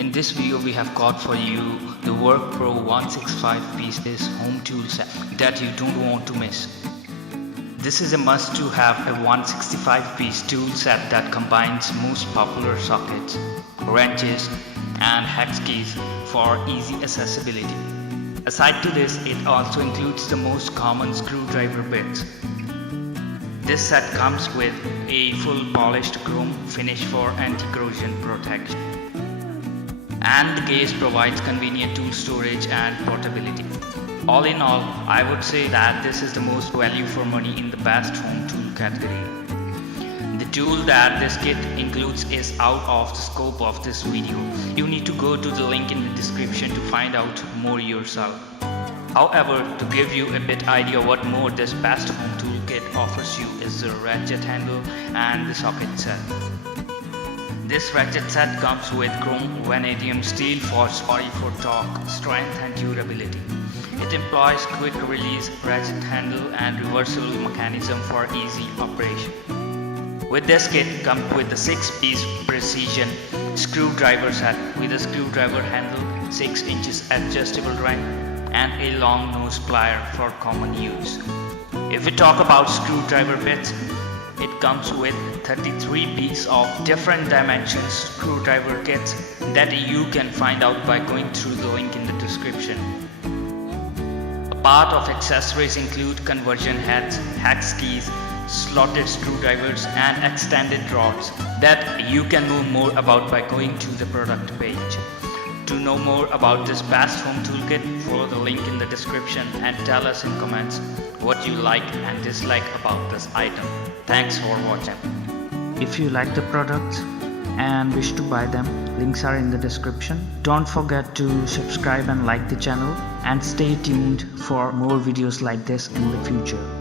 In this video we have got for you the WORKPRO 165 pieces home tool set that you don't want to miss. This is a must to have a 165 piece tool set that combines most popular sockets, wrenches and hex keys for easy accessibility. Aside to this, it also includes the most common screwdriver bits. This set comes with a full polished chrome finish for anti-corrosion protection. And the case provides convenient tool storage and portability. All in all, I would say that this is the most value for money in the best home tool category. The tool that this kit includes is out of the scope of this video. You need to go to the link in the description to find out more yourself. However, to give you a bit idea what more this best home tool kit offers you is the ratchet handle and the socket set. This ratchet set comes with Chrome-vanadium steel forged body for torque, strength and durability. It employs quick release ratchet handle and reversible mechanism for easy operation. With this kit comes with the 6-piece precision screwdriver set with a screwdriver handle, 6 inches adjustable wrench and a long nose plier for common use. If we talk about screwdriver bits, it comes with 33 pieces of different dimensions screwdriver kits that you can find out by going through the link in the description. A part of accessories include conversion heads, hex keys, slotted screwdrivers and extended rods that you can know more about by going to the product page. To know more about this best home toolkit, follow the link in the description and tell us in comments what you like and dislike about this item. Thanks for watching. If you like the products and wish to buy them, links are in the description. Don't forget to subscribe and like the channel and stay tuned for more videos like this in the future.